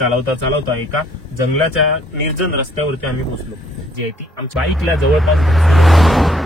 चालवता चालवता एका जंगलाच्या निर्जन रस्त्यावरती आम्ही पोहोचलो, जी आहे ती आमच्या बाईकला जवळपास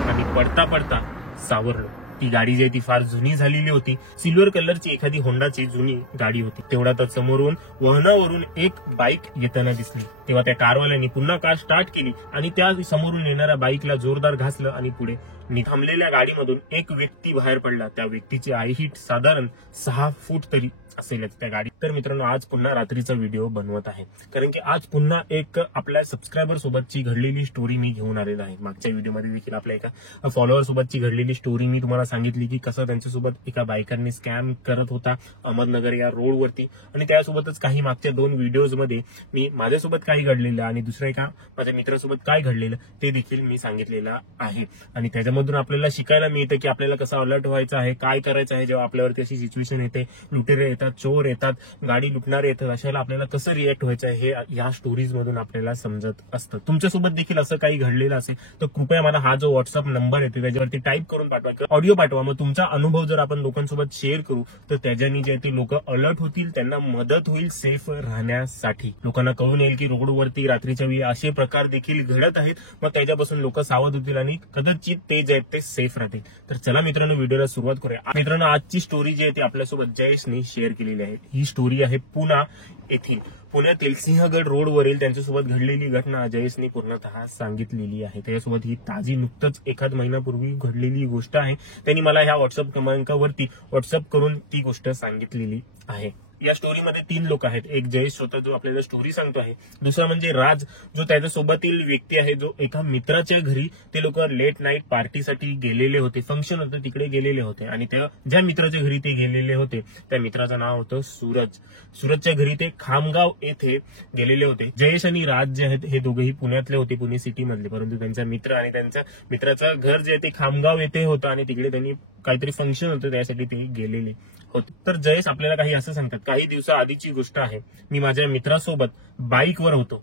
आणि पडता पडता सावरलो। ती गाडी जी आहे ती फार जुनी झालेली होती, सिल्वर कलरची एखादी होंडाची जुनी गाडी होती। तेवढ्यातच समोरून वाहनावरून एक बाईक येताना दिसली, तेव्हा त्या कारवाल्याने पुन्हा कार स्टार्ट केली आणि त्या समोरून येणाऱ्या बाईकला जोरदार घासलं आणि पुढे थांबलेल्या गाडीमधून एक व्यक्ती बाहेर पडला। त्या व्यक्तीची हाईट साधारण 6 फूट तरी असेलच त्या गाडी। तर मित्रांनो, आज पुन्हा रात्रीचा व्हिडिओ बनवत आहे, कारण की आज पुन्हा एक आपल्या सबस्क्रायबर सोबतची घडलेली स्टोरी मी घेऊन आलेला आहे। मागच्या व्हिडिओमध्ये देखील आपल्या एका फॉलोअर सोबतची घडलेली स्टोरी मी तुम्हाला सांगितली की कसं त्यांच्यासोबत एका बायकरने स्कॅम करत होता अहमदनगर या रोडवरती, आणि त्यासोबतच काही मागच्या 2 व्हिडिओजमध्ये मी माझ्यासोबत काही घडलेलं आणि दुसऱ्या एका माझ्या मित्रासोबत काय घडलेलं ते देखील मी सांगितलेलं आहे। आणि त्याच्यामधून आपल्याला शिकायला मिळतं की आपल्याला कसं अलर्ट व्हायचं आहे, काय करायचं आहे जेव्हा आपल्यावरती अशी सिच्युएशन येते, लुटेरे येतात, चोर येतात, गाडी लुटणारे येतात, अशाला आपल्याला कसं रिएक्ट व्हायचं आहे हे या स्टोरीज मधून आपल्याला समजत असतं। तुमच्यासोबत देखील असं काही घडलेलं असेल तर कृपया मला हा जो व्हॉट्सअप नंबर येतो त्याच्यावरती टाईप करून पाठवा किंवा ऑडिओ पाठवा। मग तुमचा अनुभव जर आपण लोकांसोबत शेअर करू तर त्याच्यानी जे ते लोक अलर्ट होतील, त्यांना मदत होईल सेफ राहण्यासाठी। लोकांना कळून येईल की रोडवरती रात्रीच्या वेळी असे प्रकार देखील घडत आहेत, मग त्याच्यापासून लोक सावध होतील आणि कदाचित ते जे आहेत ते सेफ राहतील। तर चला मित्रांनो, व्हिडिओला सुरुवात करूया। मित्रांनो, आजची स्टोरी जी आहे ती आपल्यासोबत जयेशने शेअर केलेली आहे। ही स्टोरी आहे पुणा येथील, पुण्यातील सिंहगड रोडवरील त्यांच्यासोबत घडलेली घटना जयेशने पूर्णतः सांगितलेली आहे। त्याच्यासोबत ही ताजी नुकतंच एखाद महिन्यापूर्वी घडलेली गोष्ट आहे। त्यांनी मला ह्या व्हॉट्सअप क्रमांकावरती व्हॉट्सअप करून ती गोष्ट सांगितलेली आहे। या स्टोरीमध्ये 3 लोक आहेत। एक जयेश स्वतः जो आपल्याला स्टोरी सांगतो आहे, दुसरा म्हणजे राज जो त्याच्यासोबतील व्यक्ती आहे, जो एका मित्राच्या घरी ते लोक लेट नाईट पार्टीसाठी गेलेले होते, फंक्शन होतं तिकडे गेलेले होते, आणि त्या ज्या मित्राच्या घरी ते गेलेले होते त्या मित्राचं नाव होतं सूरज। सूरजच्या घरी ते खामगाव येथे गेलेले होते। जयेश आणि राज जे आहेत हे दोघेही पुण्यातले होते, पुणे सिटी मधले, परंतु त्यांचा मित्र आणि त्यांच्या मित्राचं घर जे ते खामगाव येथे होतं आणि तिकडे त्यांनी काहीतरी फंक्शन होतं त्यासाठी ते गेलेले होते। तर जयेश आपल्याला काही असं सांगतात, काही दिवसाआधीची गोष्ट आहे, मी माझ्या मित्रासोबत बाईकवर होतो,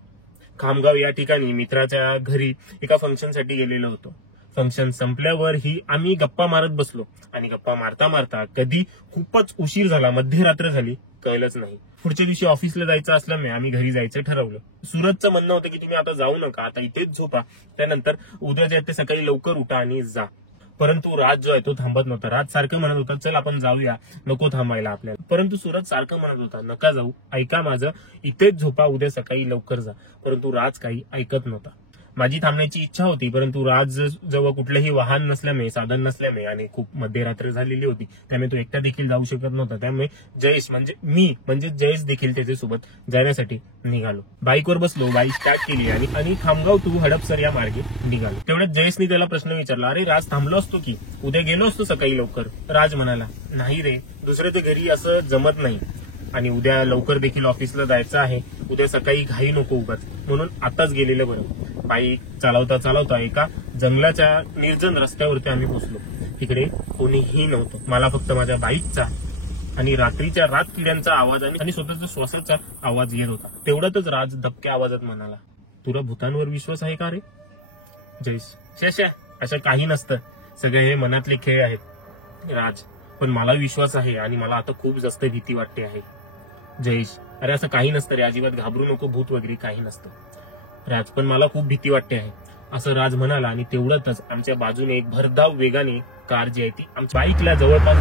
खामगाव या ठिकाणी मित्राच्या घरी एका फंक्शनसाठी गेलेलो होतो। फंक्शन संपल्यावर ही आम्ही गप्पा मारत बसलो आणि गप्पा मारता मारता कधी खूपच उशीर झाला, मध्यरात्र झाली, कळलंच नाही। पुढच्या दिवशी ऑफिसला जायचं असल्यामुळे आम्ही घरी जायचं ठरवलं। सूरजचं म्हणणं होतं की तुम्ही आता जाऊ नका, आता इथेच झोपा, त्यानंतर उद्या जे ते सकाळी लवकर उठा आणि जा। परंतु राज जो आहे तो थांबत नव्हता। राज सारखं म्हणत होता चल आपण जाऊया, नको थांबायला आपल्याला, परंतु सूरज सारखं म्हणत होता नका जाऊ, ऐका माझं, इथेच झोपा, उद्या सकाळी लवकर जा। परंतु राज काही ऐकत नव्हता। माझी थांबण्याची इच्छा होती, परंतु राज जवळ कुठलंही वाहन नसल्यामुळे, साधन नसल्यामुळे आणि खूप मध्यरात्र झालेली होती, त्यामुळे तो एकटा देखील जाऊ शकत नव्हता। त्यामुळे जयेश म्हणजे जयेश देखील त्याच्यासोबत जाण्यासाठी निघालो। बाईकवर बसलो, बाईक स्टार्ट केली आणि खामगाव टू हडपसर या मार्गे निघालो। तेवढ्यात जयेशने त्याला प्रश्न विचारला, अरे राज थांबलो असतो की, उद्या गेलो असतो सकाळी लवकर। राज म्हणाला, नाही रे, दुसऱ्याच्या घरी असं जमत नाही आणि उद्या लवकर देखील ऑफिसला जायचं आहे, उद्या सकाळी घाई नको उगाच, म्हणून आताच गेलेलं बरं। बाईक चालवता चालवता एका जंगलाच्या निर्जन रस्त्यावरती आम्ही पोहोचलो। तिकडे कोणीही नव्हतं, मला फक्त माझ्या बाईकचा आणि रात्रीच्या रातकिड्यांचा आवाज आणि स्वतःचा श्वासाचा आवाज येत होता। तेवढ्यातच राज दबक्या आवाजात म्हणाला, तुला भूतांवर विश्वास आहे का रे? जयेश, शेषा, असं काही नसतं, सगळे हे मनातले खेळ आहेत। राज, पण मला विश्वास आहे आणि मला आता खूप जास्त भीती वाटते आहे। जयेश, अरे असं काही नसतं रे, अजिबात घाबरू नको, भूत वगैरे काही नसतं। राज, पण मला खूप भीती वाटते आहे, असं राज म्हणाला, आणि तेवढ्यातच आमच्या बाजूने एक भरधाव वेगाने कार जी आहे ती आमच्या बाईकला जवळपास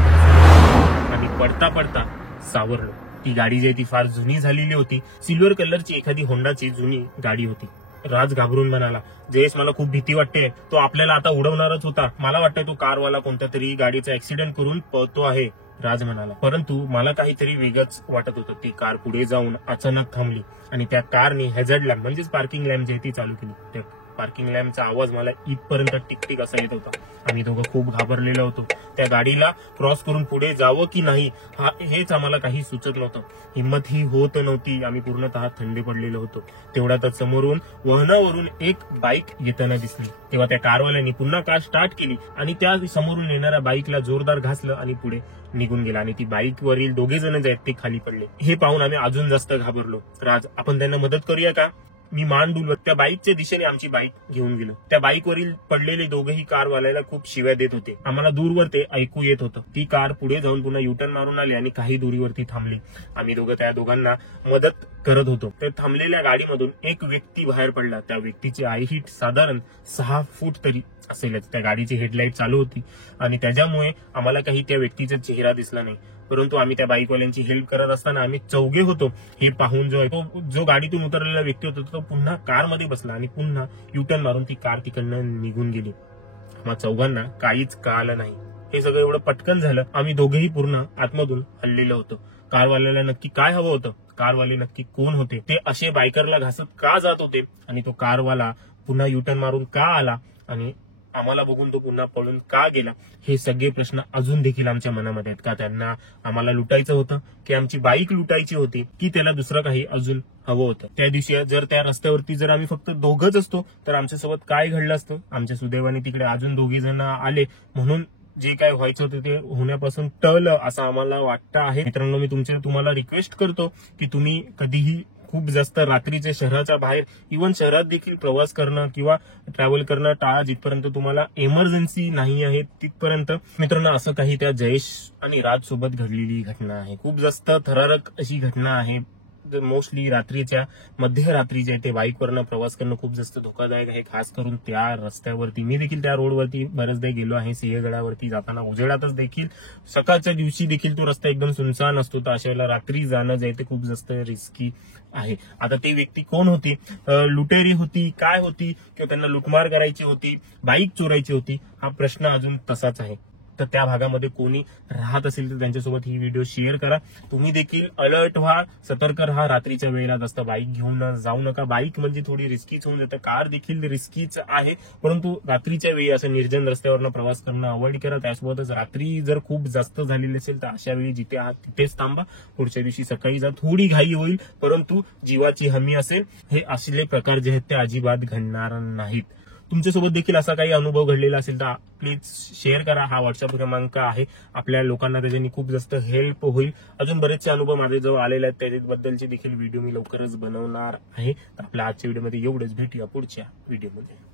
आणि पडता पडता सावरलो। ती गाडी जी आहे ती फार जुनी झालेली होती, सिल्वर कलरची एखादी होंडाची जुनी गाडी होती। राज घाबरून म्हणाला, जयेश मला खूप भीती वाटते, तो आपल्याला आता उडवणारच होता, मला वाटतं तो कारवाला कोणत्या तरी गाडीचा ऍक्सिडेंट करून पळतो आहे, राज म्हणाला। परंतु मला काहीतरी वेगळंच वाटत होतं। ती कार पुढे जाऊन अचानक थांबली आणि त्या कारने हॅझर्ड लॅम्प म्हणजेच पार्किंग लॅम्प जी आहे ती चालू केली। त्या पार्किंग लॅम्पचा आवाज मला इथपर्यंत टिकटिक असा येत होता। आम्ही दोघं खूप घाबरलेलो होतो। त्या गाडीला क्रॉस करून पुढे जावं की नाही हेच आम्हाला काही सुचत नव्हतं, हिंमत ही होत नव्हती, आम्ही पूर्णतः थंडी पडलेलो होतो। तेवढ्यातच समोरून वाहनावरून एक बाईक येताना दिसली, तेव्हा त्या कारवाल्याने पुन्हा कार स्टार्ट केली आणि त्या समोरून येणाऱ्या बाईकला जोरदार घासलं आणि पुढे निघून गेला आणि ती बाईकवरील 2 जण जे आहेत ते खाली पडले। हे पाहून आम्ही अजून जास्त घाबरलो। राज, आपण त्यांना मदत करूया का? मी मान डुलवत त्या बाईकच्या दिशेने आमची बाईक घेऊन गेलो। त्या बाईकवरील पडलेले दोघेही कारवाल्याला खूप शिव्या देत होते, आम्हाला दूरवर ते ऐकू येत होतं। ती कार पुढे जाऊन पुन्हा युटर्न मारून आली आणि काही दुरीवरती थांबली। आम्ही दोघं त्या दोघांना मदत करत होतो. त्या थांबलेल्या गाडीमधून एक व्यक्ती बाहेर पडला. त्या व्यक्तीची हाईट साधारण 6 फूट तरी असेलच. त्या गाडीची हेडलाईट चालू होती आणि त्याच्यामुळे आम्हाला काही त्या व्यक्तीचा चेहरा दिसला नाही. परंतु आम्ही त्या बाईकवाल्यांची हेल्प करत असताना आम्ही चौघे होतो. हे पाहून जो गाडीतून उतरलेला व्यक्ती होता तो पुन्हा कारमध्ये बसला आणि पुन्हा युटर्न मारून ती कार तिकडनं निघून गेली. मग चौघांना काहीच कळालं नाही. हे सगळं एवढं पटकन झालं. आम्ही दोघेही पूर्ण आतमधून हल्लेलो होतो. कारवाल्याला नक्की काय हवं होतं, कारवाले नक्की कोण होते, ते असे बायकरला घासत का जात होते आणि तो कारवाला पुन्हा युटर्न मारून का आला आणि आम्हाला बघून तो पुन्हा पळून का गेला, हे सगळे प्रश्न अजून देखील आमच्या मनामध्ये आहेत. का त्यांना आम्हाला लुटायचं होतं, की आमची बाईक लुटायची होती, की त्याला दुसरं काही अजून हवं होतं. त्या दिवशी जर त्या रस्त्यावरती जर आम्ही फक्त दोघंच असतो तर आमच्यासोबत काय घडलं असतं. आमच्या सुदैवाने तिकडे अजून 2 जण आले म्हणून जे काय व्हायचं होतं ते होण्यापासून टळलं असं आम्हाला वाटतं आहे. मित्रांनो, मी तुम्हाला रिक्वेस्ट करतो की तुम्ही कधीही खूप जास्त रात्रीच्या शहराच्या बाहेर इव्हन शहरात देखील प्रवास करणं किंवा ट्रॅव्हल करणं टाळा. जिथपर्यंत तुम्हाला इमर्जन्सी नाही आहे तिथपर्यंत. मित्रांनो, असं काही त्या जयेश आणि राज सोबत घडलेली घटना आहे. खूप जास्त थरारक अशी घटना आहे. मोस्टली रात्रीच्या मध्यरात्रीच्या ते बाईकवरनं प्रवास करणं खूप जास्त धोकादायक आहे. खास करून त्या रस्त्यावरती. मी देखील त्या रोडवरती बरेचदा गेलो आहे. सिंहगडावरती जाताना उजेडातच देखील सकाळच्या दिवशी देखील तो रस्ता एकदम सुनसान असतो. तर अशा वेळेला रात्री जाणं जे ते खूप जास्त रिस्की आहे. आता ती व्यक्ती कोण होती, लुटेरी होती, काय होती, किंवा त्यांना लुटमार करायची होती, बाईक चोरायची होती, हा प्रश्न अजून तसाच आहे. तर त्या भागामध्ये कोणी राहत असेल तर त्यांच्यासोबत ही व्हिडिओ शेअर करा. तुम्ही देखील अलर्ट व्हा, सतर्क राहा. रात्रीच्या वेळेला जास्त बाईक घेऊन जाऊ नका. बाईक म्हणजे थोडी रिस्कीच होऊन जातं. कार देखील रिस्कीच आहे, परंतु रात्रीच्या वेळी असं निर्जन रस्त्यावरनं प्रवास करणं अवॉइड करा. त्यासोबतच रात्री जर खूप जास्त झालेली असेल तर अशा वेळी जिथे आहात तिथेच थांबा. पुढच्या दिवशी सकाळी जा. थोडी घाई होईल परंतु जीवाची हमी असेल. हे असले प्रकार जे आहेत ते अजिबात घडणार नाहीत. तुमच्यासोबत देखील असा काही अनुभव घडलेला असेल तर प्लीज शेअर करा. हा व्हॉट्सअप क्रमांक आहे. आपल्या लोकांना त्याच्यानी खूप जास्त हेल्प होईल. अजून बरेचसे अनुभव माझ्याजवळ आलेले आहेत. त्याच्याबद्दलचे देखील व्हिडिओ मी लवकरच बनवणार आहे. तर आपल्या आजच्या व्हिडिओमध्ये एवढंच. भेटूया पुढच्या व्हिडिओमध्ये.